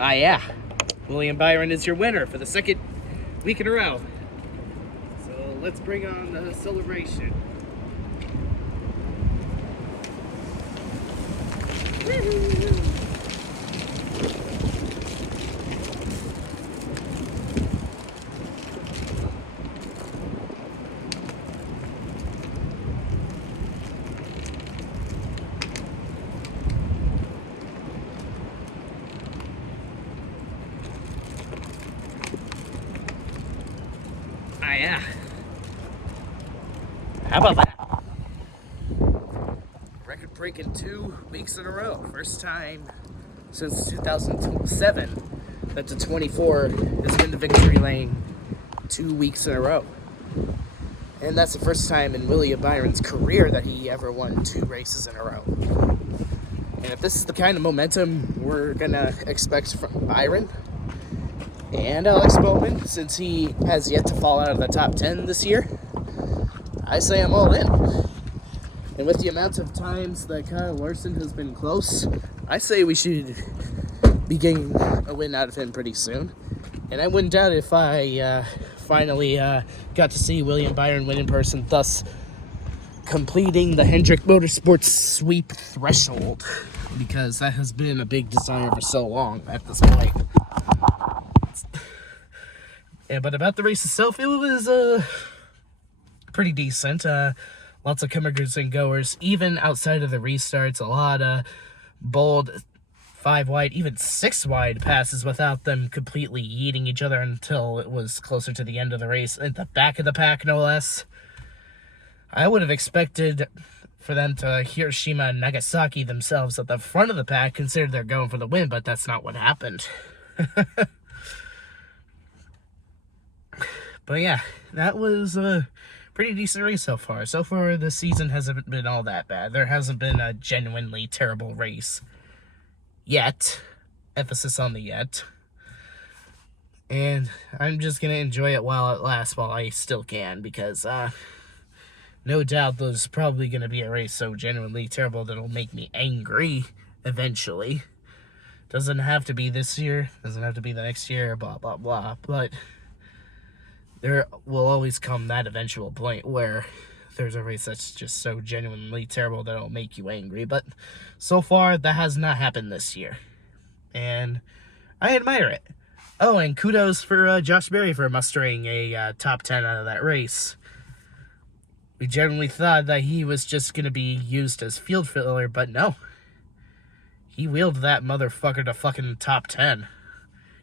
Yeah. William Byron is your winner for the second week in a row. So let's bring on the celebration. Yeah. How about that? Record breaking 2 weeks in a row. First time since 2007 that the 24 has been the victory lane 2 weeks in a row. And that's the first time in William Byron's career that he ever won 2 races in a row. And if this is the kind of momentum we're going to expect from Byron and Alex Bowman, since he has yet to fall out of the top 10 this year, I say I'm all in. And with the amount of times that Kyle Larson has been close, I say we should be getting a win out of him pretty soon. And I wouldn't doubt if I finally got to see William Byron win in person, thus completing the Hendrick Motorsports sweep threshold, because that has been a big desire for so long at this point. Yeah, but about the race itself, it was pretty decent. Lots of comers and goers, even outside of the restarts. A lot of bold 5 wide, even 6 wide passes without them completely eating each other until it was closer to the end of the race, at the back of the pack, no less. I would have expected for them to Hiroshima and Nagasaki themselves at the front of the pack, considered they're going for the win, but that's not what happened. But yeah, that was a pretty decent race so far. So far, the season hasn't been all that bad. There hasn't been a genuinely terrible race yet. Emphasis on the yet. And I'm just going to enjoy it while it lasts, while I still can, because no doubt there's probably going to be a race so genuinely terrible that it'll make me angry eventually. Doesn't have to be this year, doesn't have to be the next year, blah, blah, blah, but there will always come that eventual point where there's a race that's just so genuinely terrible that it'll make you angry. But so far, that has not happened this year. And I admire it. Oh, and kudos for Josh Berry for mustering a top 10 out of that race. We generally thought that he was just going to be used as field filler, but no. He wheeled that motherfucker to fucking top 10.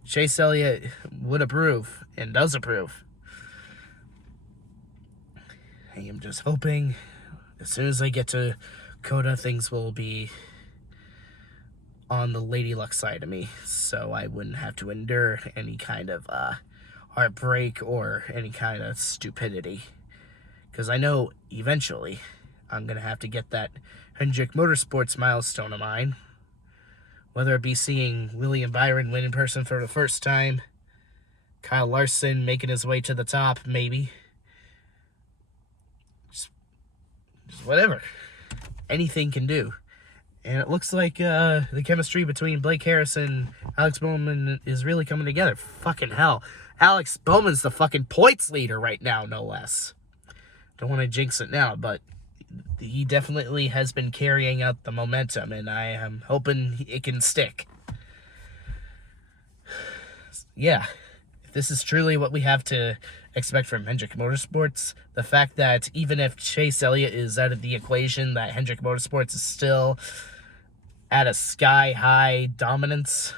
Chase Elliott would approve, and does approve. I am just hoping as soon as I get to Coda, things will be on the Lady Luck side of me, so I wouldn't have to endure any kind of heartbreak or any kind of stupidity. Because I know eventually I'm going to have to get that Hendrick Motorsports milestone of mine, whether it be seeing William Byron win in person for the first time, Kyle Larson making his way to the top, maybe. Just whatever. Anything can do. And it looks like the chemistry between Blake Harris and Alex Bowman is really coming together. Fucking hell. Alex Bowman's the fucking points leader right now, no less. Don't want to jinx it now, but he definitely has been carrying out the momentum, and I am hoping it can stick. Yeah, if this is truly what we have to expect from Hendrick Motorsports, the fact that even if Chase Elliott is out of the equation, that Hendrick Motorsports is still at a sky-high dominance,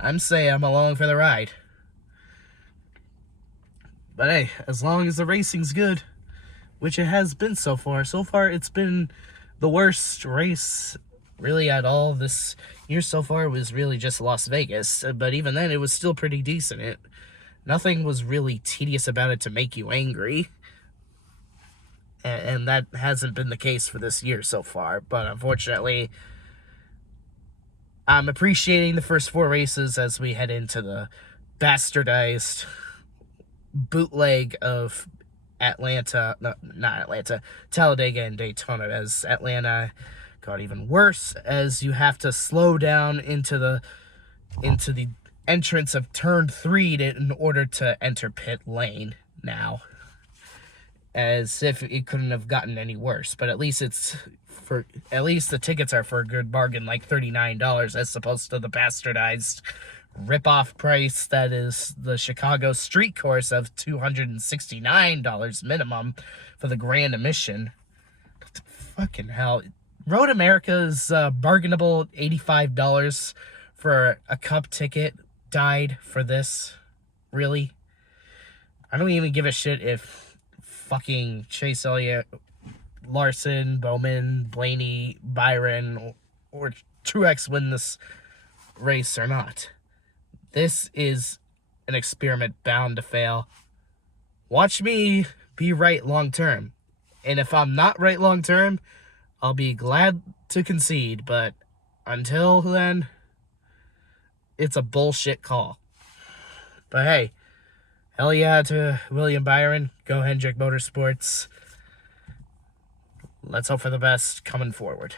I'm saying I'm along for the ride. But hey, as long as the racing's good, which it has been so far. So far, it's been the worst race really at all this year so far was really just Las Vegas. But even then, it was still pretty decent. Nothing was really tedious about it to make you angry. And that hasn't been the case for this year so far. But unfortunately, I'm appreciating the first 4 races as we head into the bastardized bootleg of Atlanta, no, not Atlanta, Talladega and Daytona, as Atlanta got even worse, as you have to slow down into the into the entrance of turn 3 in order to enter pit lane now. As if it couldn't have gotten any worse. But at least the tickets are for a good bargain, like $39, as opposed to the bastardized rip-off price that is the Chicago street course of $269 minimum for the grand admission. Fucking hell. Road America's bargainable $85 for a cup ticket died for this. Really? I don't even give a shit if fucking Chase Elliott, Larson, Bowman, Blaney, Byron, or Truex win this race or not. This is an experiment bound to fail. Watch me be right long term. And if I'm not right long term, I'll be glad to concede. But until then, it's a bullshit call. But hey, hell yeah to William Byron. Go Hendrick Motorsports. Let's hope for the best coming forward.